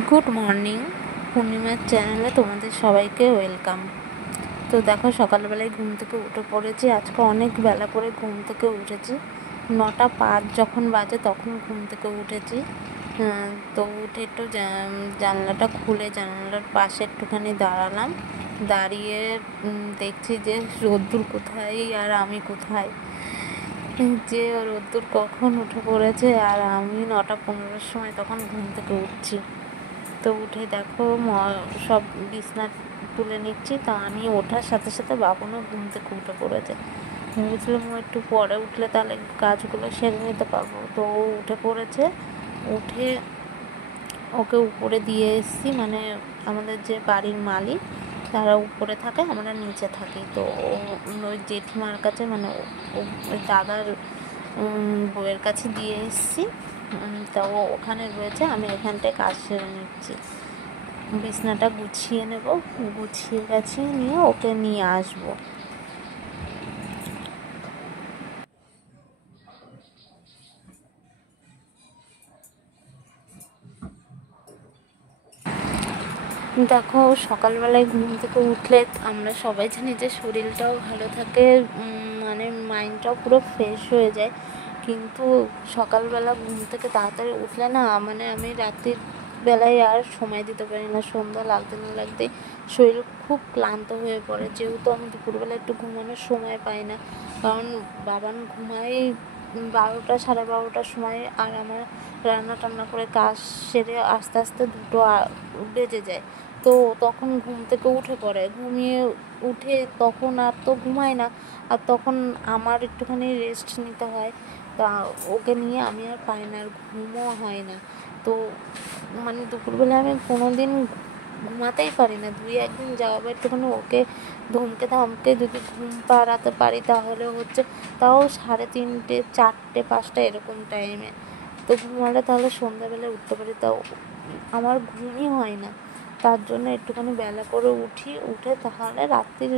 Good morning, পূর্ণিমার চ্যানেলে তোমাদের সবাইকে ওয়েলকাম। তো দেখো, সকালবেলায় ঘুম থেকে উঠে পড়েছি। আজকে অনেক বেলা করে ঘুম থেকে উঠেছি, 9:05 যখন বাজে তখন ঘুম থেকে উঠেছি। তো উঠে একটু জানলাটা খুলে জানলার পাশে একটুখানি দাঁড়ালাম। দাঁড়িয়ে দেখছি যে রোদ্দুর কোথায় আর আমি কোথায়, যে রোদ্দুর কখন উঠে পড়েছে আর আমি 9:15 সময় তখন ঘুম থেকে উঠছি। তো উঠে দেখো সব বিছনা তুলে নিচ্ছি। তা আমি ওঠার সাথে সাথে বাবনও ঘুম থেকে উঠে পড়েছে। ভেবেছিলাম ও একটু পরে উঠলে তাহলে কাজগুলো সেরে নিতে পারবো। তো ও উঠে পড়েছে। উঠে ওকে উপরে দিয়ে এসেছি, মানে আমাদের যে বাড়ির মালিক তারা উপরে থাকে, আমরা নিচে থাকি। তো ওই জেঠিমার কাছে, মানে ওই দাদার বউয়ের কাছে দিয়ে এসেছি। তা ও ওখানে রয়েছে, আমি এখানটায় কাজ সেরে নিচ্ছি। বিছনাটা গুছিয়ে নেব, গুছিয়ে গাছিয়ে নিয়ে ওকে নিয়ে আসবো। দেখো, সকালবেলায় ঘুম থেকে উঠলে আমরা সবাই জানি যে শরীরটাও ভালো থাকে, মানে মাইন্ডটাও পুরো ফ্রেশ হয়ে যায়। কিন্তু সকালবেলা ঘুম থেকে তাড়াতাড়ি উঠলে না, মানে আমি রাত্রির বেলায় আর সময় দিতে পারি না। সন্ধ্যা লাগতে না লাগতেই শরীর খুব ক্লান্ত হয়ে পড়ে। যেহেতু আমি দুপুরবেলা একটু ঘুমানোর সময় পাই না, কারণ বাবান ঘুমাই 12টা 12:30টার সময়, আর আমার রান্না টান্না করে কাজ সেরে আস্তে আস্তে 2টো বেজে যায়। তো তখন ঘুম থেকে উঠে পড়ে, ঘুমিয়ে উঠে তখন আর তো ঘুমায় না, আর তখন আমার একটুখানি রেস্ট নিতে হয়। তা ওকে নিয়ে আমি আর পাই না, আর ঘুমও হয় না। তো মানে দুপুরবেলা আমি কোনো দিন ঘুমাতেই পারি না। 2-1 দিন যাওয়া বা একটুখানি ওকে ধমকে ধামকে যদি ঘুম পাড়াতে পারি তাহলে হচ্ছে, তাও 3:30, 4টে 5টা এরকম টাইমে। তো ঘুমালে তাহলে সন্ধ্যাবেলায় উঠতে পারি, তাও আমার ঘুমই হয় না। তার জন্য একটুখানি বেলা করে উঠে তাহলে রাত্রির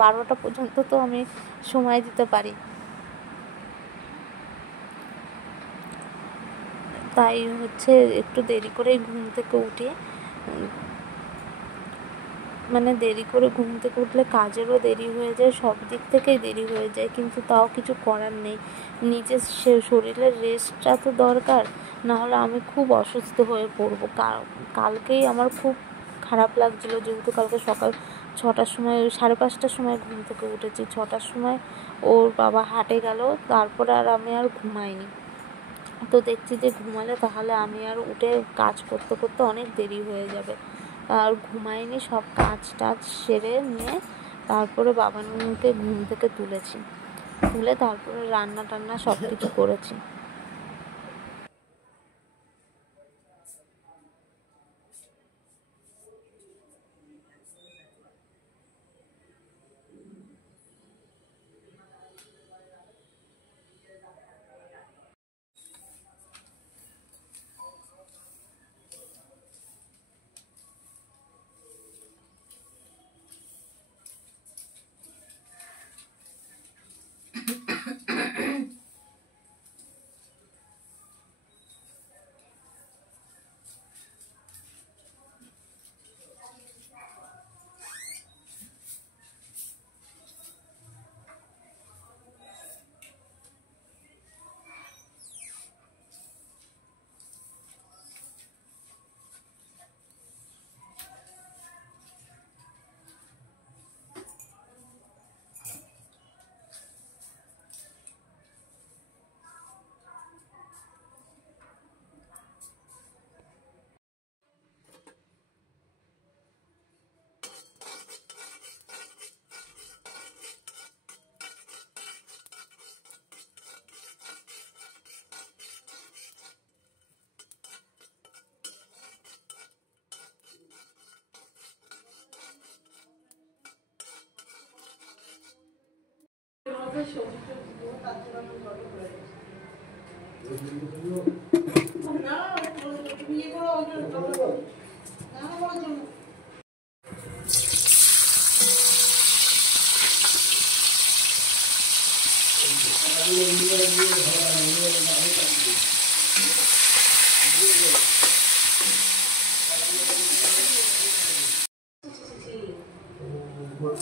12টা পর্যন্ত তো আমি সময় দিতে পারি। তাই হচ্ছে একটু দেরি করেই ঘুম থেকে উঠি। মানে দেরি করে ঘুম থেকে উঠলে কাজেরও দেরি হয়ে যায়, সব দিক থেকেই দেরি হয়ে যায়, কিন্তু তাও কিছু করার নেই। নিজের শরীরের রেস্টটা তো দরকার, নাহলে আমি খুব অসুস্থ হয়ে পড়বো। কালকেই আমার খুব খারাপ লাগছিলো, যেহেতু কালকে সকাল 6টার সময়, 5:30টার সময় ঘুম থেকে উঠেছি। 6টার সময় ওর বাবা হাটে গেল, তারপরে আর আমি আর ঘুমাইনি। তো দেখছি যে ঘুমালে তাহলে আমি আর উঠে কাজ করতে করতে অনেক দেরি হয়ে যাবে। আর ঘুমাইনি, সব কাজ টাজ সেরে নিয়ে তারপরে বাবানকে ঘুম থেকে তুলে তারপরে রান্না টান্না সব কিছু করেছি।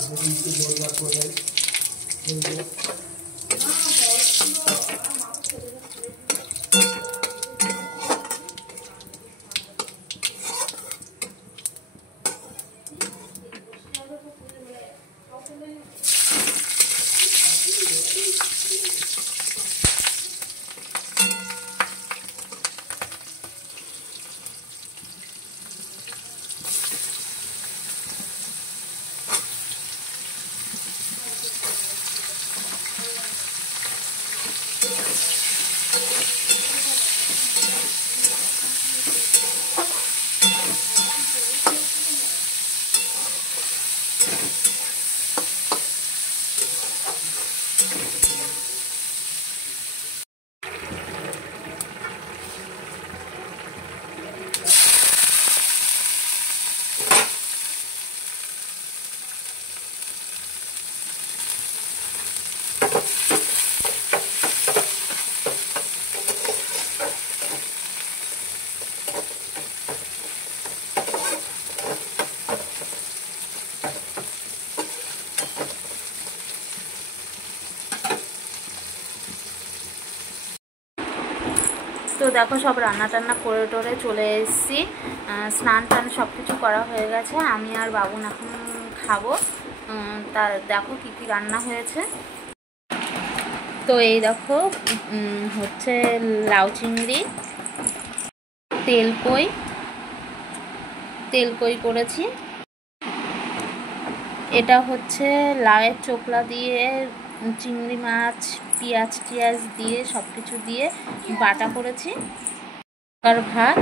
তো দেখো সব রান্না টান্না করে টোরে চলে এসেছি, স্নান টান সব কিছু করা হয়ে গেছে। আমি আর বাবুন এখন খাবো। তা দেখো কি কি রান্না হয়েছে। তো এই দেখো হচ্ছে লাউ চিংড়ি, তেলকই করেছি। এটা হচ্ছে লাউয়ের চোকলা দিয়ে চিংড়ি মাছ, পেঁয়াজ টিয়াজ দিয়ে সব কিছু দিয়ে বাটা করেছি। আর ভাত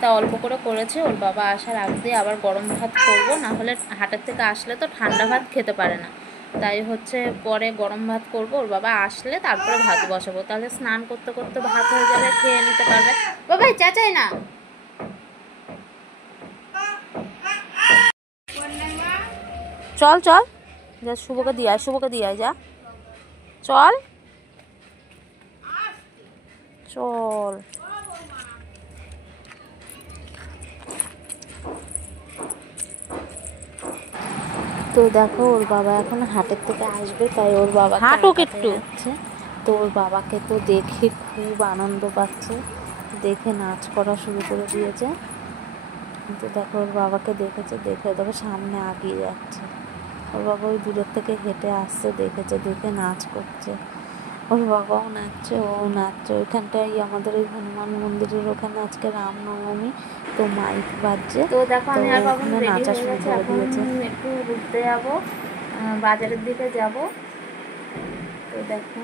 তা অল্প করে করেছে, ওর বাবা আসার আগ দিয়ে আবার গরম ভাত করবো, না হলে হাটের থেকে আসলে তো ঠান্ডা ভাত খেতে পারে না। তাই হচ্ছে পরে গরম ভাত করব, ওর বাবা আসলে তারপরে ভাত বসাবো, তাহলে স্নান করতে করতে ভাত হয়ে যাবে, খেয়ে নিতে পারবে। বাবা চাচাই না, চল চল যা শুভকে দিয়ে আয় যা, চল চল। তো দেখো ওর বাবা এখন হাটের থেকে আসবে, তাই ওর বাবা হাঁটুক একটু যাচ্ছে। তো ওর বাবাকে তো দেখে খুব আনন্দ পাচ্ছে, দেখে নাচ করা শুরু করে দিয়েছে। তো দেখো ওর বাবাকে দেখে দেখো সামনে আগিয়ে যাচ্ছে। ওর বাবা ওই দূরের থেকে হেঁটে আসছে, দেখে নাচ করছে। ওর বাবাও নাচছে, ও নাচছে। ওইখানটাই আমাদের ওই হনুমান মন্দিরের ওখানে আজকে রামনবমী, তো মাইক বাজছে। তো দেখো আমি আর বাবু নাচা শুরু করে দিয়েছে। একটু ঘুরতে যাবো, বাজারের দিকে যাব। তো দেখো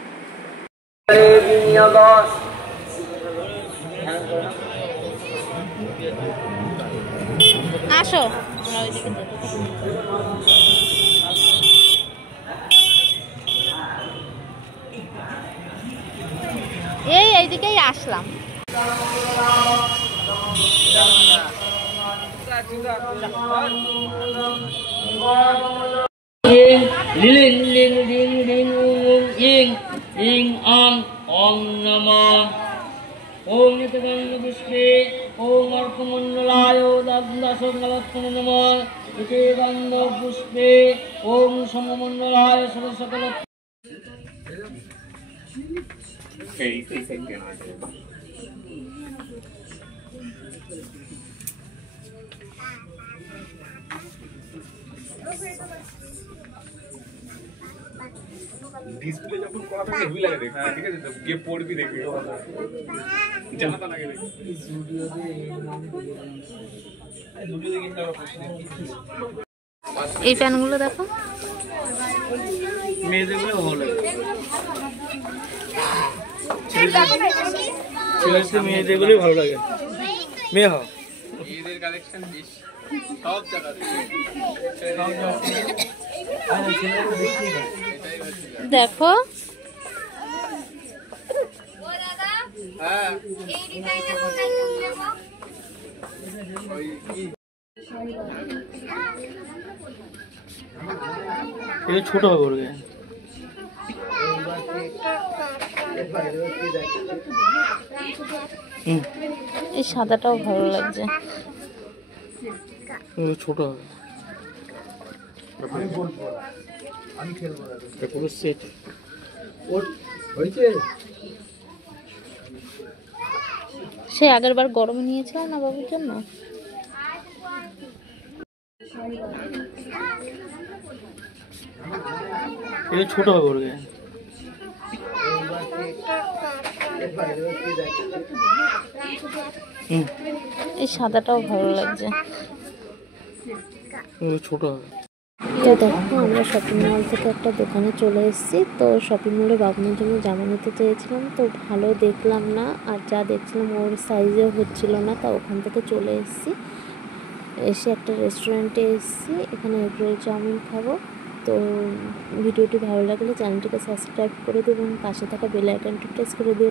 আসো আমরা ওইদিকে এইদিকেই আসলাম। ओम नित्यगंधपुष्पे ओम अर्कमंडलाय दशमलत्मने नमः इति गंधपुष्पे ओम सममंडलाय सर्वसकल ডিসপ্লে যখন করা থাকে হেভি লাগে দেখতে, ঠিক আছে? তো গিয়ে পড়বি দেখবি জানাটা লাগে দেখতে। জুডিওতে গিয়ে আমরা খুশি দেখি। এই প্যানগুলো দেখো, মেয়েদেরগুলো ভালো লাগে, ছেলেদের মেয়েদেরগুলোই ভালো লাগে। মেয়ে হয় মেয়েদের কালেকশন বেশি সব জায়গাতে, দেখো ছোট হবে। এই সাদাটাও ভালো লাগছে, ছোট হবে। এটা পুরো সেট। সে আগের বার গরমে নিয়েছিলাম না বাবুর জন্য। এটা ছোট হবে ওর গায়ে। এই সাদাটাও ভালো লাগছে। ছোট হবে। তো দেখো আমরা শপিং মল থেকে একটা দোকানে চলে এসেছি। তো শপিং মলে বাবুনের জন্য জামা নিতে চেয়েছিলাম, তো ভালো দেখলাম না, আর যা দেখছিলাম ওর সাইজেও হচ্ছিল না, তা ওখান থেকে চলে এসেছি। এসে একটা রেস্টুরেন্টে এসেছি, এখানে এগ রোল চাউমিন খাবো। তো ভিডিওটি ভালো লাগলে চ্যানেলটিকে সাবস্ক্রাইব করে দেবেন, পাশে থাকা বেল আইকনটি প্রেস করে দিও।